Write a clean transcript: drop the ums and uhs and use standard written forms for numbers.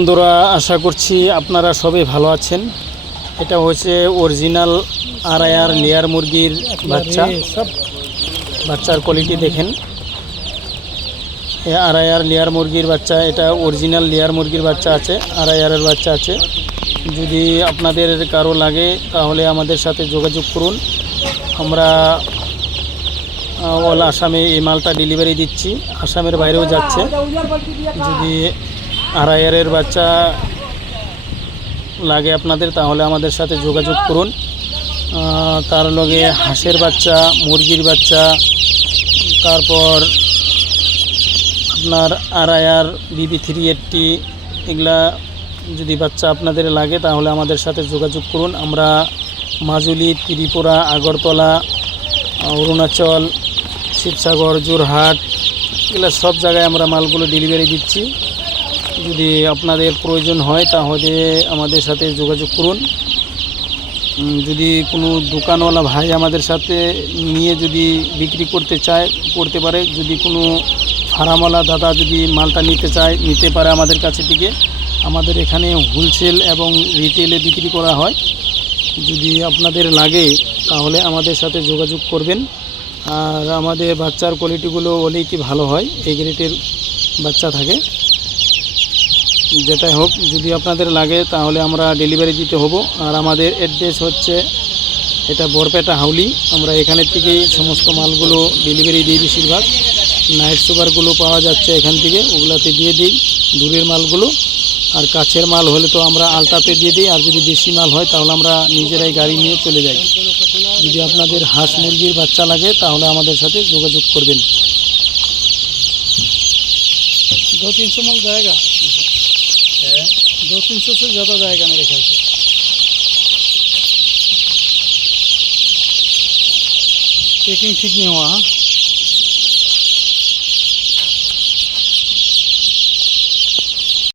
বন্ধুরা, আশা করছি আপনারা সবাই ভালো আছেন। এটা হচ্ছে অরিজিনাল আড়াইয়ার লেয়ার মুরগির বাচ্চা। বাচ্চার কোয়ালিটি দেখেন। আড়াইয়ার লেয়ার মুরগির বাচ্চা, এটা অরিজিনাল লেয়ার মুরগির বাচ্চা আছে, আড়াইয়ারের বাচ্চা আছে। যদি আপনাদের কারো লাগে তাহলে আমাদের সাথে যোগাযোগ করুন। আমরা অল আসামে এই মালটা ডেলিভারি দিচ্ছি, আসামের বাইরেও যাচ্ছে। যদি আড়াইয়ারের বাচ্চা লাগে আপনাদের তাহলে আমাদের সাথে যোগাযোগ করুন। তার লগে হাঁসের বাচ্চা, মুরগির বাচ্চা, তারপর আপনার আড়াইয়ার BB380 এগুলা যদি বাচ্চা আপনাদের লাগে তাহলে আমাদের সাথে যোগাযোগ করুন। আমরা মাজুলি, ত্রিপুরা, আগরতলা, অরুণাচল, শিবসাগর, যোরহাট এগুলো সব জায়গায় আমরা মালগুলো ডেলিভারি দিচ্ছি। যদি আপনাদের প্রয়োজন হয় তাহলে আমাদের সাথে যোগাযোগ করুন। যদি কোনো দোকানওয়ালা ভাই আমাদের সাথে নিয়ে যদি বিক্রি করতে চায় করতে পারে। যদি কোনো ফার্মওয়ালা দাদা যদি মালটা নিতে চায় নিতে পারে আমাদের কাছে থেকে। আমাদের এখানে হোলসেল এবং রিটেলে বিক্রি করা হয়। যদি আপনাদের লাগে তাহলে আমাদের সাথে যোগাযোগ করবেন। আর আমাদের বাচ্চার কোয়ালিটিগুলো অনেকই ভালো হয়, এই গ্রেডের বাচ্চা থাকে। যেটাই হোক, যদি আপনাদের লাগে তাহলে আমরা ডেলিভারি দিতে হবো। আর আমাদের অ্যাড্রেস হচ্ছে এটা বরপেটা হাউলি। আমরা এখানের থেকেই সমস্ত মালগুলো ডেলিভারি দিই। বেশিরভাগ নাইট সুপারগুলো পাওয়া যাচ্ছে এখান থেকে, ওগুলাতে দিয়ে দিই দূরের মালগুলো। আর কাছের মাল হলে তো আমরা আলটাতে দিয়ে দিই। আর যদি বেশি মাল হয় তাহলে আমরা নিজেরাই গাড়ি নিয়ে চলে যাই। যদি আপনাদের হাঁস মুরগির বাচ্চা লাগে তাহলে আমাদের সাথে যোগাযোগ করবেন। 200-300 माल जाएगा, 200-300 से ज़्यादा जाएगा मेरे ख्याल से। पैकिंग ठीक नहीं हुआ। हाँ,